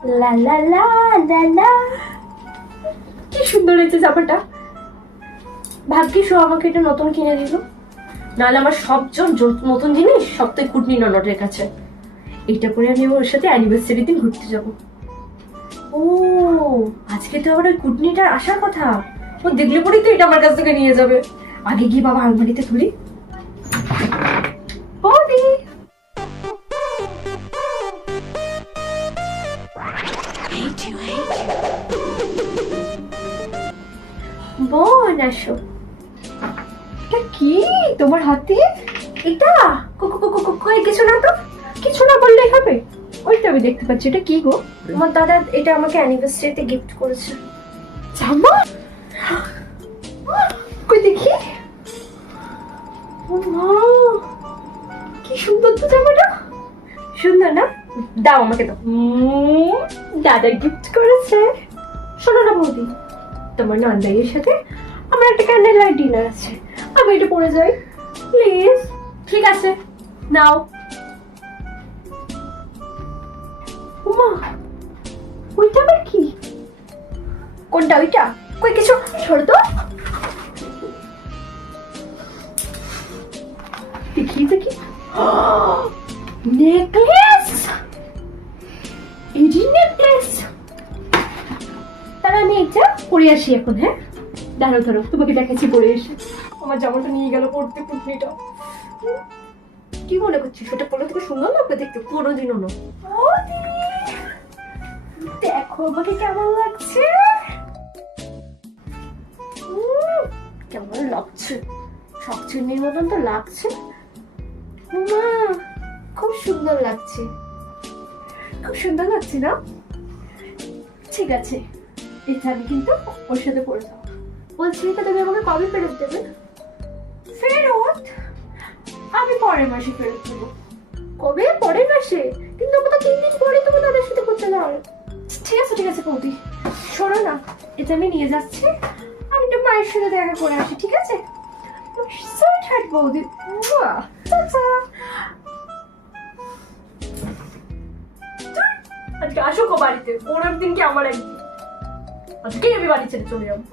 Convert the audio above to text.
লা লা লা লা লা, কি সুন্দর হয়েছে জামাটা। ভাগ্যিস ও আমাকে এটা নতুন কিনে দিল, নাহলে আমার সবজন নতুন জিনিস সব তো কুটনি ননদের কাছে। এইটা পরে আমি ওর সাথে অ্যানিভার্সারি দিন ঘুরতে যাব। ও আজকে তো আবার ওই কুটনিটার আসার কথা, ও দেখলে পরেই তো এটা আমার কাছ থেকে নিয়ে যাবে। আগে গিয়ে বাবা আলমারিতে খুলি। বৌদি, বোন আসো। এটা কি তোমার হাতে? এটা কিছু না তো, কিছু না বললেই হবে। ওইটা আমি দেখতে পাচ্ছি, এটা কি গো? আমার দাদা এটা আমাকে অ্যানিভার্সারিতে গিফট করেছে। জামা? কই দেখি। ও মা, কি সুন্দর তো জামাটা। সুন্দর না? দাও আমাকে দাও। দাদা গিফট করেছে। শোনো না বৌদি, তোমার নন্দাইয়ের সাথে আমার একটা ক্যান্ডেল লাইট ডিনার আছে, আমি এটা পরে যাই প্লিজ। ঠিক আছে, নাও। উমা, ওইটা আবার কি? কোনটা ওইটা? কই কিছু সর তো দেখি দেখি। নেকলেস, এডি নেকলেস। তাহলে আমি এটা পরে আসি এখন। হ্যাঁ দাঁড়াও ধরো, তোমাকে দেখাচ্ছি পরে এসে। আমার জামাটা নিয়ে গেল পড়তে কুটনিটা। কি মনে করছিস ওটা পরলে তোকে সুন্দর লাগবে দেখতে? কোনোদিনও না। দেখো আমাকে কেমন লাগছে। কেমন লাগছে, সব চিনির মতন তো লাগছে। মা খুব সুন্দর লাগছে, খুব সুন্দর লাগছে না? ঠিক আছে, এটা আমি কিন্তু ওর সাথে পরে যাবো। বলছি এটা তুমি আমাকে কবে ফেরত দেবে? ফেরত আমি পরের মাসে ফেরত দেবো। কবে? পরের মাসে? কিন্তু আমার তো 3 দিন পরে তুমি তাদের সাথে করতে যাও। ঠিক আছে ঠিক আছে বৌদি, শোনো না, এটা আমি নিয়ে যাচ্ছি আর এটা মায়ের সাথে দেখা করে আসি, ঠিক আছে? সুইট হার্ট বৌদি। আজকে আসো বাড়িতে, ওনার দিন কি আমার একদিন। আজকে আমি বাড়ি ছেড়ে চলে যাবো।